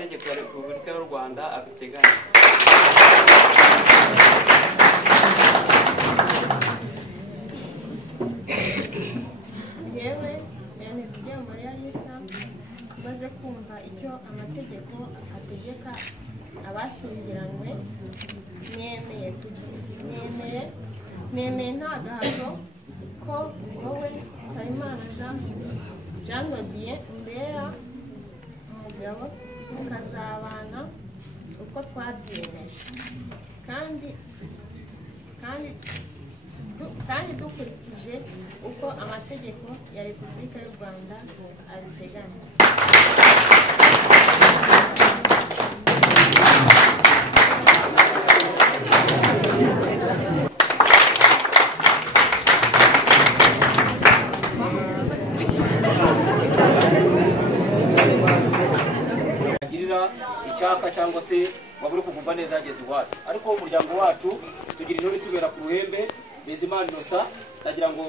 amategeko ya Repubulika y'u Rwanda abiteganya. yewe Ernest Maria Lisa maze kumva icyo amategeko ategeka abashyingiranywe nemeye nta gahato ko wowe Nsabimana Jean Lodier mbera umugabo mukazabana uko twabyiyemeje kandi dukurikije uko amategeko ya Repubulika y'u Rwanda abiteganya. icyaka cyangwa se waburi kugumva neza yageze iwacu, ariko umuryango wacu tugira intore tubera ku ruhembe Bizimana Innocent. ndagira ngo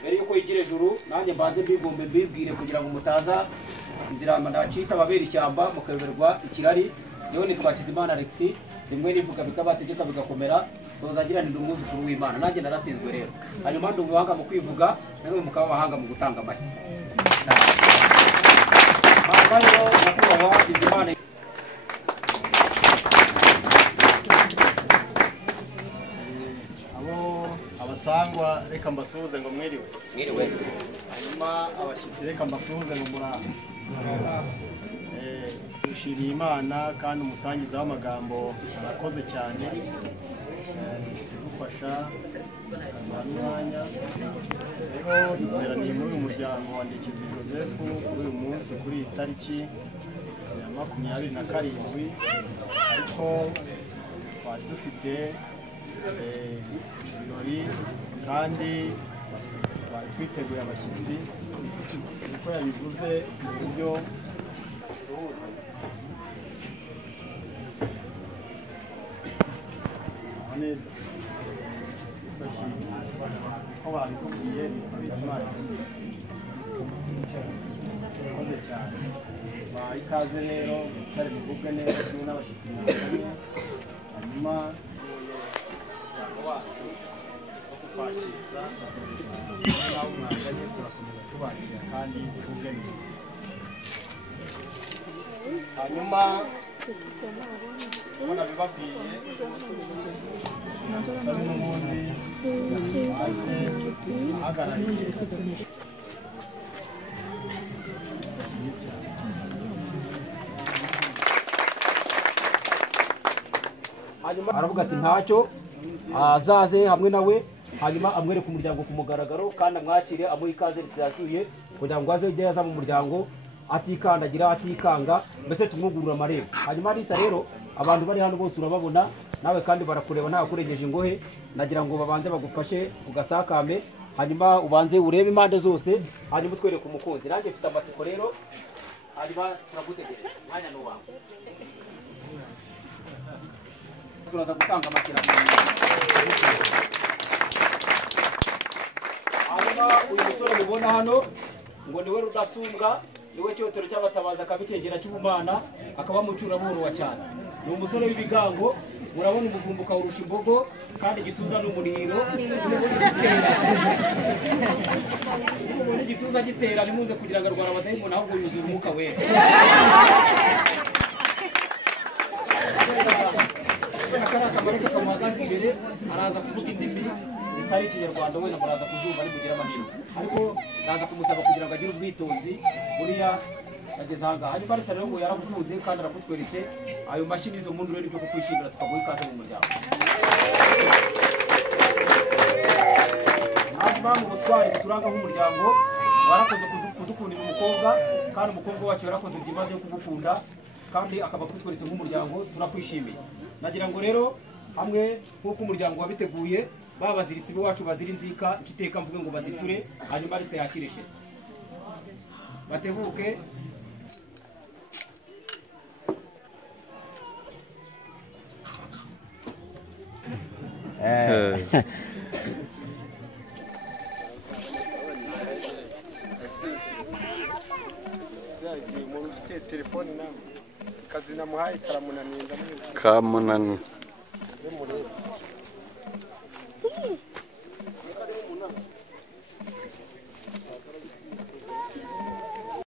mbere yuko yigira ejuru nanjye mbanze mbigombe mbibwire kugira ngo mutaza inzira ndacita ababera ishyamba mukayoberwa ikirari. Yewe nitwa Kizimana Alex, rimwe nivuga bikabategeka bigakomera, sozagira ndi umwuzukuru w'Imana, nanjye narasizwe rero. Hanyuma ndi umuhanga mu kwivuga, namwe mukaba abahanga mu gutanga amashyi. Rero nyakubahwa Bizimana abasangwa reka mbasuhuze ngo mwiriwe. hanyuma abashyitsi reka mbasuhuze ngo muraho. Dushimiye Imana kandi umusangiza w'amagambo arakoze cyane kudufasha umwanya. Rero duteraniye muri uyu muryango wa Ndekezi Joseph kuri uyu munsi kuri iyi tariki ya 27, ariko twari dufite ibirori kandi twari twiteguye abashyitsi uko yabivuze mu buryo busuhuza. neza ko babikubwiye Bizimana ikoze cyane. Baha ikaze rero bari mugubwe neza kimwe n'abashyitsi mwazanye. Hanyuma umuryango wacu wo kukwakiriza nawe mwazanye turakomeza tubakira kandi mugubwe neza. Hanyuma ubona bibabwiye sabe n'ubundi aje ahagarariye hanyuma aravuga ati ntacyo azaze hamwe nawe, hanyuma amwereka umuryango ku mugaragaro kandi amwakire amuha ikaze risasuye kugira ngo aze ujye yaza mu muryango atikandagira atikanga, mbese tumwugurura amarembo. hanyuma Lisa rero abantu bari hano bose urababona nawe kandi barakureba nta kurengeje ingohe, nagira ngo babanze bagufashe ku gasakame, hanyuma ubanze urebe impande zose, hanyuma utwereke umukunzi. nanjye mfite amatsiko rero, hanyuma turagutegereje mwanya n'ubantu turaza gutanga amashyira. hanyuma uyu musore mubona hano ngo niwe Rudasumbwa, niwe cyotero cy'abatabaza akabikengera cy'ubumana, akaba mucuraborowa cyane. ni umusore w'ibigango, murabona umuvumbuka ukawurusha imbogo kandi igituza n'umuniro. mubona igituza gitera ntimuze kugira ngo arwara abadayimoni, ahubwo yuzuye umwuka wera. akari akamareka kamuhagaze imbere, araza kuvuga indimi zitari ikinyarwanda, wenda muraza kuzumva nimugira amashyi, ariko naza kumusaba kugira ngo agire ubwitonzi buriya ageze aha ngaha. hanyuma Lisa rero ngo yaragukunze kandi arakutweretse ayo mashyi n'izo muntu rero byo kukwishimira, tukaguha ikaze mu muryango. hanyuma mu butwari buturanga nk'umuryango, warakoze kudukundira umukobwa kandi umukobwa wacu yarakoze byimaze yo kugukunda kandi akaba akutweretse nk'umuryango, turakwishimiye. nagira ngo rero hamwe nk'uko umuryango wabiteguye, babaziritsi b'iwacu bazira inzika nciteka mvuge ngo baziture, hanyuma Lisa yakirishe batebuke. telefone nawe akazi namuhaye karamunaniye ndamwiza Kamunani. murebe